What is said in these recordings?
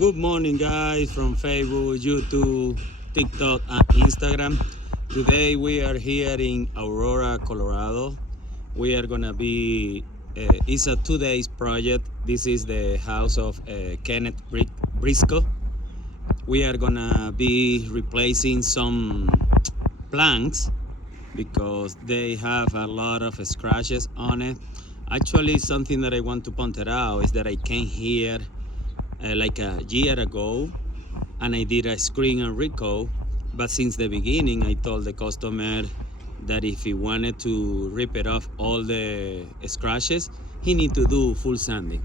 Good morning, guys, from Facebook, YouTube, TikTok, and Instagram. Today we are here in Aurora, Colorado. We are gonna be, it's a 2 days project. This is the house of Kenneth Briscoe. We are gonna be replacing some planks because they have a lot of scratches on it. Actually, something that I want to point out is that I came here like a year ago and I did a screen and recoat, but since the beginning I told the customer that if he wanted to rip it off all the scratches, he need to do full sanding.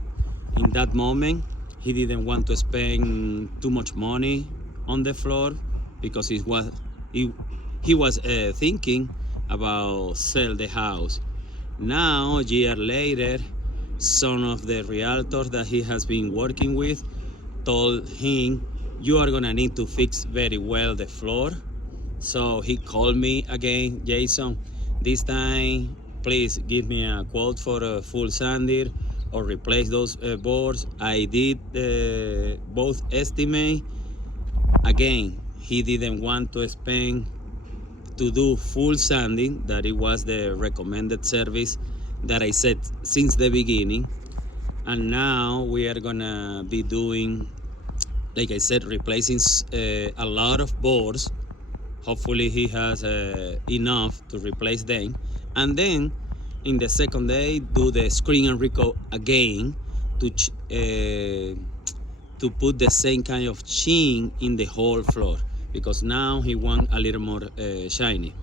In that moment, he didn't want to spend too much money on the floor because he was thinking about sell the house. Now, a year later, some of the realtors that he has been working with told him, you are gonna need to fix very well the floor. So he called me again, Jason, this time please give me a quote for a full sander or replace those boards. I did both estimate. Again, he didn't want to spend to do full sanding, that it was the recommended service that I said since the beginning. And now we are gonna be doing, like I said, replacing a lot of boards. Hopefully he has enough to replace them. And then in the second day, do the screen and recoat again to put the same kind of sheen in the whole floor, because now he wants a little more shiny.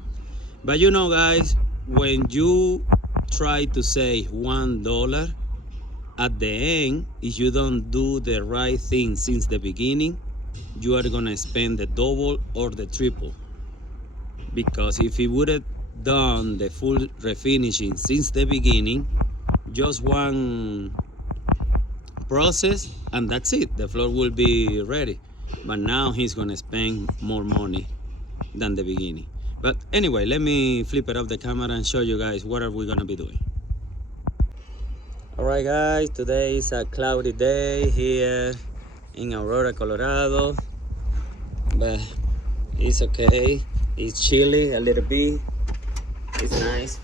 But you know, guys, when you try to save $1, at the end, if you don't do the right thing since the beginning, you are gonna spend the double or the triple. Because if he would have done the full refinishing since the beginning, just one process and that's it, the floor will be ready. But now he's gonna spend more money than the beginning. But anyway, let me flip it off the camera and show you guys what are we gonna be doing. All right, guys, today is a cloudy day here in Aurora, Colorado, but it's okay. It's chilly a little bit. It's nice.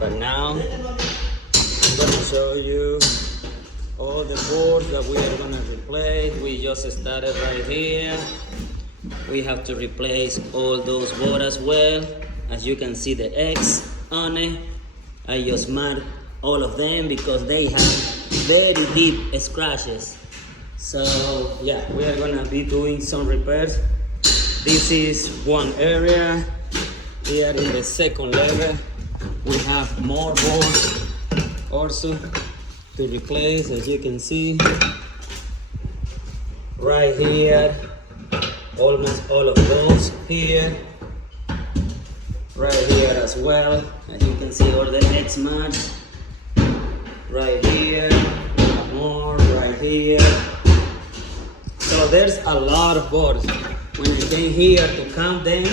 But now I'm gonna show you all the boards that we are gonna replace. We just started right here. We have to replace all those boards as well. As you can see, the X on it. I just marked all of them because they have very deep scratches. So yeah, we are gonna be doing some repairs. This is one area. Here in the second level, we have more boards also to replace, as you can see. Right here, almost all of those here. Right here as well, as you can see, all the X marks. Right here, more right here. So there's a lot of boards. When I came here to count them,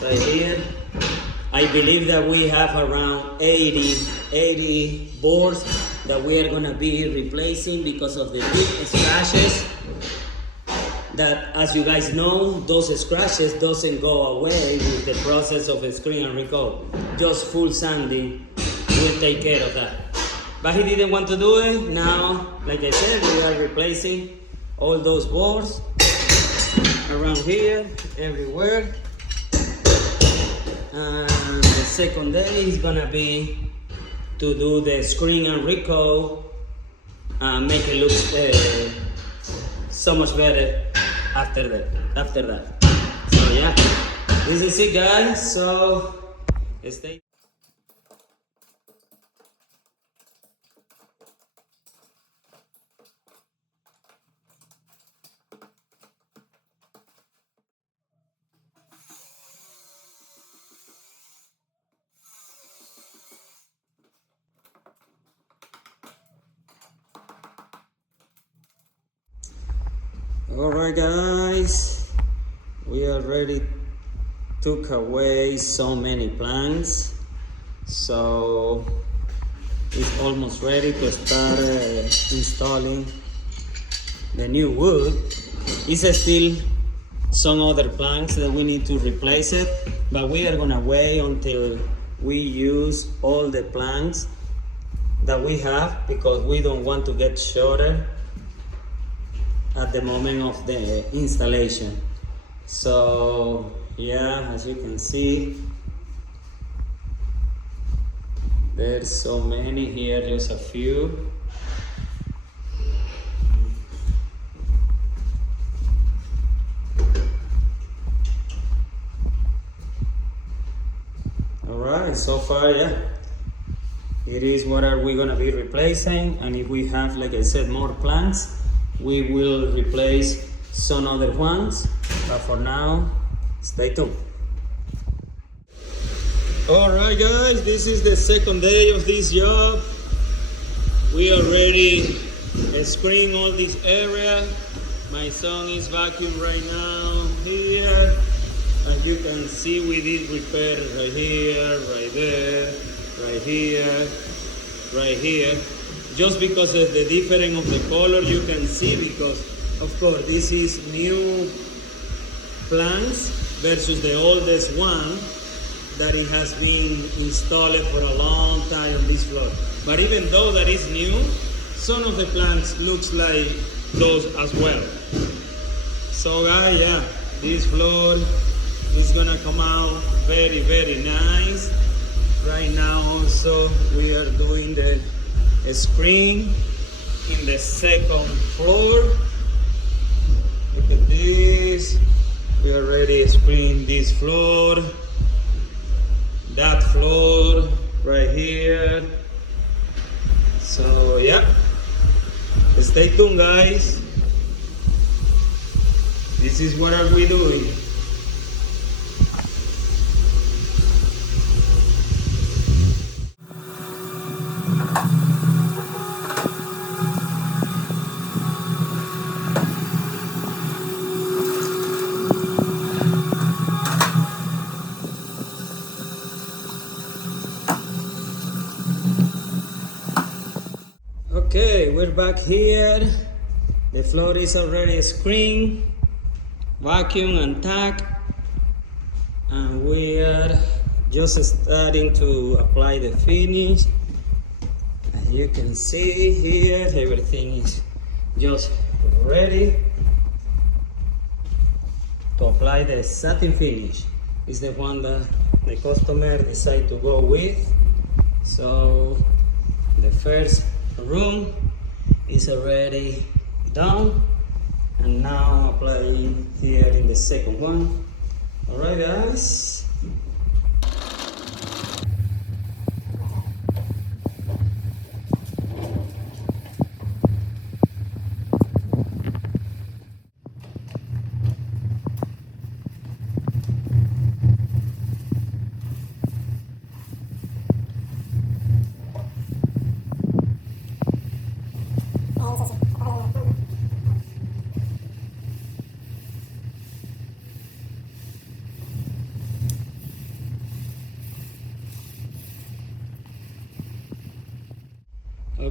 right here, I believe that we have around 80 boards that we are gonna be replacing because of the deep scratches. That, as you guys know, those scratches doesn't go away with the process of a screen and recoat. Just full sanding will take care of that. But he didn't want to do it. Now, like I said, we are replacing all those boards around here, everywhere. And the second day is gonna be to do the screen and recoat and make it look so much better after that. So yeah, this is it, guys. So stay. Alright, guys, we already took away so many planks, so it's almost ready to start installing the new wood. It's still some other planks that we need to replace it, but we are gonna wait until we use all the planks that we have, because we don't want to get shorter at the moment of the installation. So yeah, as you can see, there's so many here, just a few. Alright, so far, yeah, it is what are we gonna be replacing, and if we have, like I said, more planks, we will replace some other ones, but for now, stay tuned. Alright guys, this is the second day of this job. We already screened all this area. My son is vacuuming right now here. As you can see, we did repair right here, right there, right here, right here. Just because of the difference of the color, you can see, because of course this is new planks versus the oldest one that it has been installed for a long time on this floor. But even though that is new, some of the planks looks like those as well. So guys, yeah, this floor is gonna come out very, very nice. Right now also we are doing the screen in the second floor. Look at this. We already screened this floor, that floor right here. So yeah, stay tuned guys. This is what are we doing. Okay, we're back here. The floor is already screened, vacuum and tack, and we are just starting to apply the finish. As you can see here, everything is just ready to apply the satin finish. It's the one that the customer decided to go with. So the first room is already done, and now applying here in the second one. All right guys.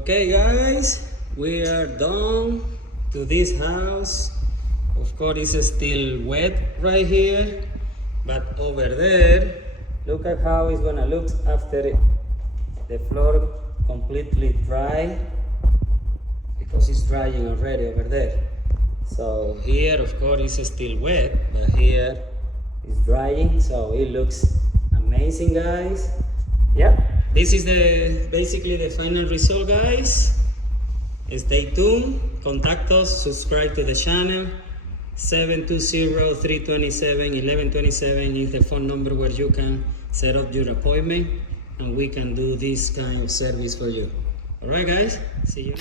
Okay guys, we are done to this house. Of course it's still wet right here, but over there, look at how it's gonna look after the floor completely dry, because it's drying already over there. So here of course it's still wet, but here it's drying, so it looks amazing guys. Yeah, this is basically the final result guys. Stay tuned, contact us, subscribe to the channel. 720-327-1127 is the phone number where you can set up your appointment and we can do this kind of service for you. Alright guys, see you.